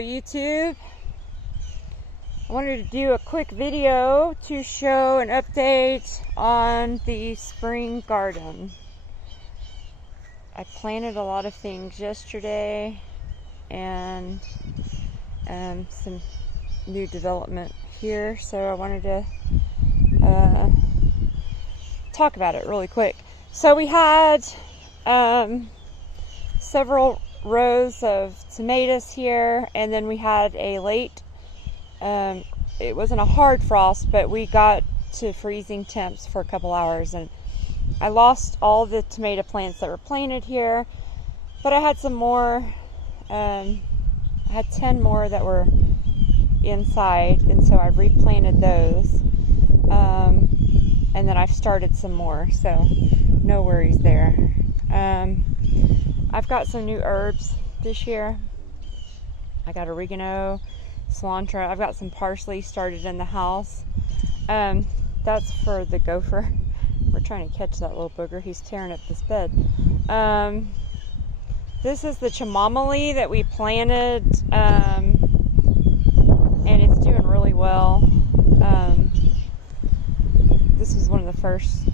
YouTube. I wanted to do a quick video to show an update on the spring garden. I planted a lot of things yesterday and some new development here, so I wanted to talk about it really quick. So we had several rows of tomatoes here, and then we had a late, it wasn't a hard frost, but we got to freezing temps for a couple hours, and I lost all the tomato plants that were planted here, but I had some more. I had 10 more that were inside, and so I replanted those, and then I've started some more, so no worries there. I've got some new herbs this year. I got oregano, cilantro. I've got some parsley started in the house. That's for the gopher. We're trying to catch that little booger. He's tearing up this bed. This is the chamomile that we planted, and it's doing really well. This was one of the first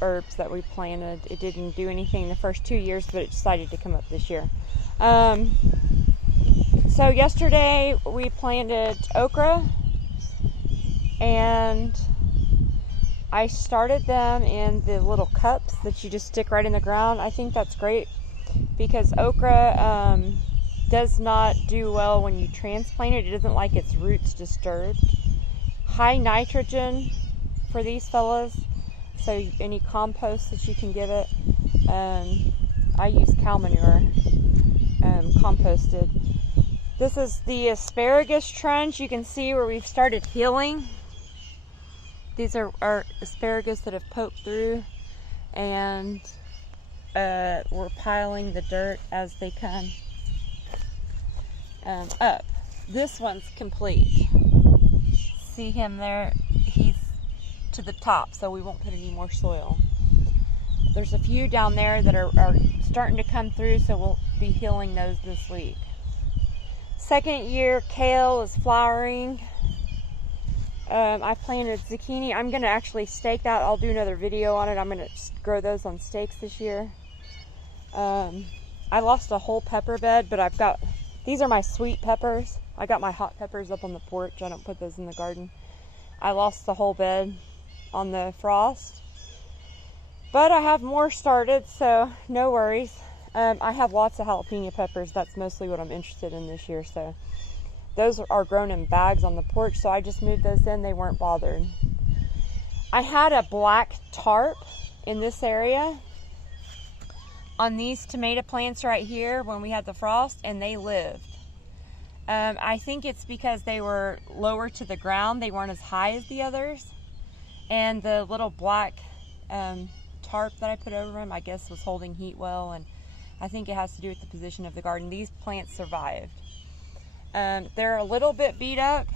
herbs that we planted. It didn't do anything the first 2 years, but it decided to come up this year. So yesterday we planted okra, and I started them in the little cups that you just stick right in the ground. I think that's great because okra does not do well when you transplant it. It doesn't like its roots disturbed. High nitrogen for these fellas. So any compost that you can give it, I use cow manure, composted. This is the Asparagus Trench. You can see where we've started healing. These are our asparagus that have poked through, and we're piling the dirt as they come up. This one's complete. See him there? He's to the top, so we won't put any more soil. There's a few down there that are starting to come through, so we'll be healing those this week. Second year kale is flowering. I planted zucchini. I'm going to actually stake that. I'll do another video on it. I'm going to grow those on stakes this year. I lost a whole pepper bed, but I've got, these are my sweet peppers. I got my hot peppers up on the porch. I don't put those in the garden. I lost the whole bed on the frost, but I have more started, so no worries. I have lots of jalapeno peppers. That's mostly what I'm interested in this year, so those are grown in bags on the porch, so I just moved those in. They weren't bothered. I had a black tarp in this area on these tomato plants right here when we had the frost, and they lived. I think it's because they were lower to the ground. They weren't as high as the others. And the little black tarp that I put over them, I guess, was holding heat well. And I think it has to do with the position of the garden. These plants survived. They're a little bit beat up,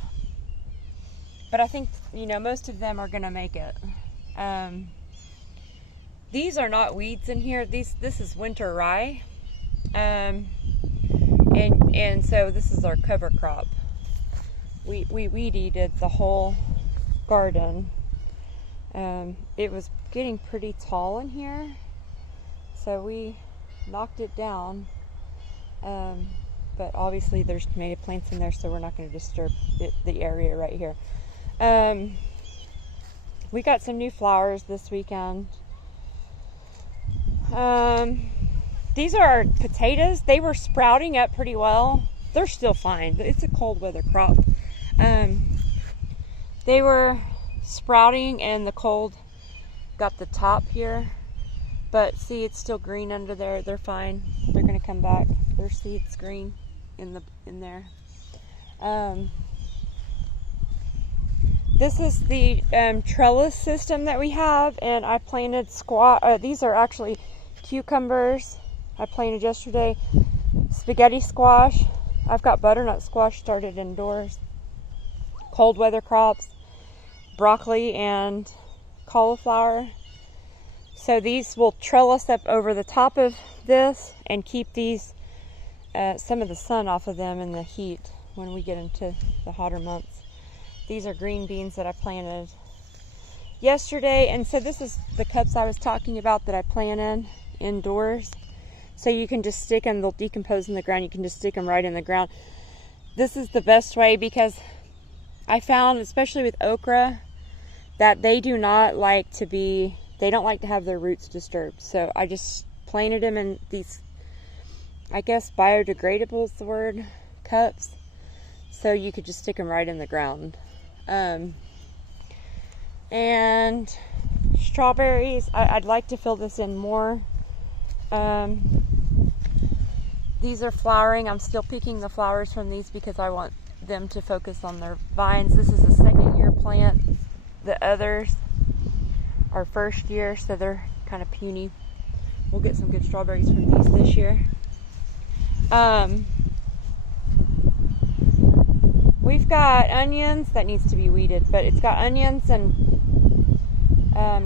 but I think, most of them are going to make it. These are not weeds in here. This is winter rye. And so this is our cover crop. We weed-eated the whole garden. It was getting pretty tall in here, so we knocked it down. But obviously there's tomato plants in there, so we're not going to disturb the area right here. We got some new flowers this weekend. These are our potatoes. They were sprouting up pretty well. They're still fine. It's a cold weather crop. They were sprouting, and the cold got the top here. But see, it's still green under there. They're fine. They're going to come back. There's seeds green in there. This is the trellis system that we have, and I planted squash. These are actually cucumbers I planted yesterday. Spaghetti squash. I've got butternut squash started indoors. Cold weather crops. Broccoli and cauliflower. So these will trellis up over the top of this and keep these some of the sun off of them in the heat when we get into the hotter months. These are green beans that I planted yesterday, and so this is the cups I was talking about that I plant in indoors. So you can just stick them, they'll decompose in the ground, you can just stick them right in the ground. This is the best way because I found, especially with okra, that they do not like to be, they don't like to have their roots disturbed. So I just planted them in these, I guess biodegradable is the word, cups. So you could just stick them right in the ground. And strawberries, I'd like to fill this in more. These are flowering. I'm still picking the flowers from these because I want them to focus on their vines. This is a second year plant. The others are first year, so they're kind of puny. We'll get some good strawberries from these this year. We've got onions that needs to be weeded, but it's got onions and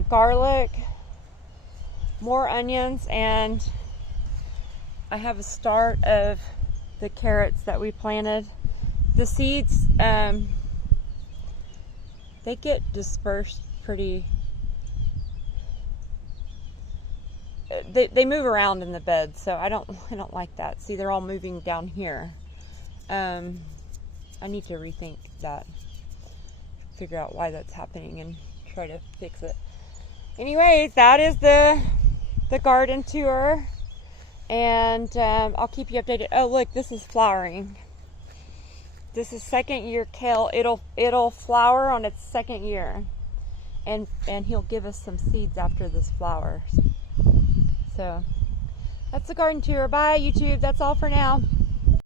garlic, more onions, and I have a start of the carrots that we planted. The seeds, they get dispersed pretty, they move around in the bed, so I don't like that. See, they're all moving down here. I need to rethink that, figure out why that's happening and try to fix it. Anyways, that is the garden tour, and I'll keep you updated. Oh look, this is flowering. This is second year kale. It'll flower on its second year, and he'll give us some seeds after this flowers. So that's the garden tour. Bye YouTube, that's all for now.